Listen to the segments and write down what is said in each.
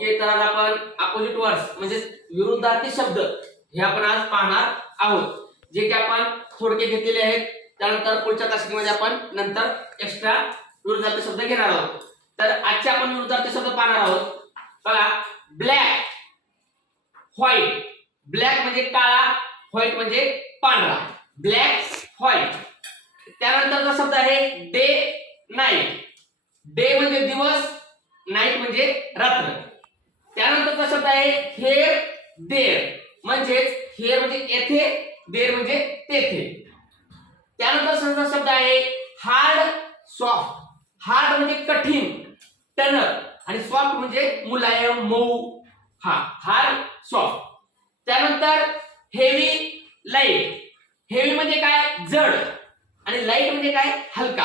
Okay तर आज आपण अपोजिट वर्ड्स म्हणजे विरुद्धार्थी शब्द हे आपण आज पाहणार आहोत. जे की आपण थोडके घेतलेले आहेत. त्यानंतर पुढच्या तासिकेमध्ये आपण नंतर एक्स्ट्रा विरुद्धार्थी शब्द घेणार आहोत. तर आजचे आपण विरुद्धार्थी शब्द पाहणार आहोत. बघा ब्लॅक व्हाईट ब्लॅक म्हणजे काळा व्हाईट म्हणजे पांढरा. ब्लॅक व्हाईट त्यानंतरचा शब्द आहे डे नाईट डे म्हणजे दिवस नाईट म्हणजे रात्र. त्यानंतरचा शब्द आहे हेर देर. म्हणजेच हेर म्हणजे येथे देर म्हणजे तेथे. त्यानंतर शब्द आहे हार्ड सॉफ्ट. हार्ड म्हणजे कठीण टनर आणि सॉफ्ट म्हणजे मुलायम मऊ. हा हार्ड सॉफ्ट. त्यानंतर हेवी लाइट हेवी म्हणजे काय? जड. आणि लाइट म्हणजे काय? हलका.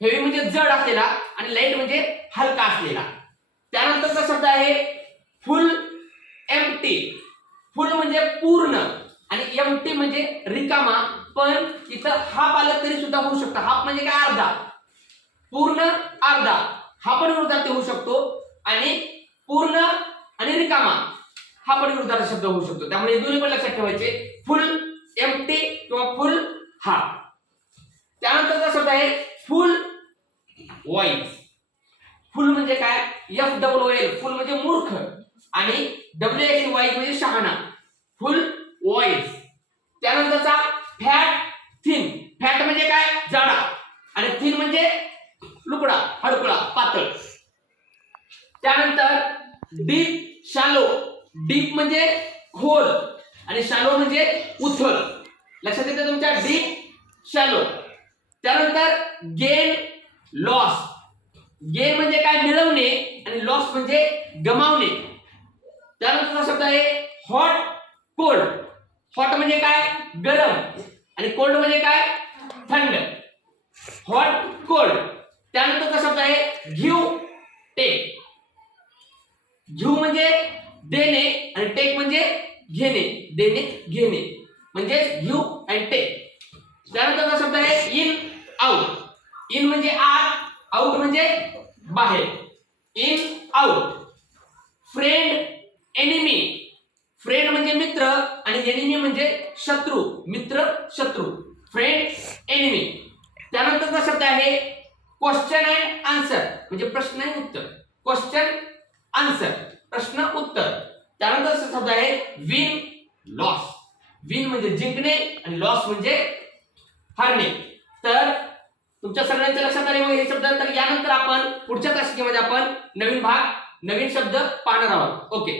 हेवी म्हणजे जड असलेला आणि लाइट म्हणजे हलका असलेला. त्यानंतरचा शब्द आहे फुल एम टी फुल म्हणजे पूर्ण. आणि एम टी म्हणजे रिकामा. पण इथं हाफ आलं तरी सुद्धा होऊ शकतं. हाफ म्हणजे काय अर्धा? पूर्ण अर्धा. हा पण विरुद्धार्थी होऊ शकतो. आणि पूर्ण आणि रिकामा. हा पण विरुद्धार्थी शब्द होऊ शकतो. त्यामुळे दोन्ही पण लक्षात ठेवायचे. फुल एम टी किंवा फुल हाफ त्यानंतरचा शब्द आहे फुल वाईफ फुल म्हणजे काय? एफ डब्ल्यू एल फुल म्हणजे मूर्ख. आणि डब्ल्यू एक्स वाईज म्हणजे शहाणा. फुल वाईज त्यानंतरचा फॅट थिन फॅट म्हणजे काय? जाडा. आणि थिन म्हणजे लुकडा हडकुळा पातळ. त्यानंतर डीप शालो डीप म्हणजे खोल. आणि शालो म्हणजे उथळ. लक्षात येतं तुमच्या? डीप शालो त्यानंतर गेन लॉस गेन म्हणजे काय? मिळवणे आणि लॉस म्हणजे गमावणे. त्यानंतरचा शब्द आहे हॉट कोल्ड हॉट म्हणजे काय? गरम. आणि कोल्ड म्हणजे काय? थंड. हॉट कोल्ड त्यानंतरचा शब्द आहे घिव टेक घिव म्हणजे देणे आणि टेक म्हणजे घेणे. देणे घेणे. म्हणजेच घिव अँड टेक त्यानंतरचा शब्द आहे इन आउट इन म्हणजे आत आउट म्हणजे बाहेर. In out friend enemy friend म्हणजे मित्र आणि एनिमी म्हणजे शत्रू. मित्र शत्रू. फ्रेंड एनिमी त्यानंतरचा शब्द आहे क्वेश्चन अँड आन्सर म्हणजे प्रश्न आणि उत्तर. क्वेश्चन आन्सर प्रश्न उत्तर. त्यानंतरचा शब्द आहे विन लॉस विन म्हणजे जिंकणे आणि लॉस म्हणजे हरणे. तर तुमच्या सगळ्यांच्या लक्षात आले मग हे शब्द त्यानंतर आपण पुढच्या तासिकेमध्ये आपण नवीन भाग नवीन शब्द पाहणार आहोत. ओके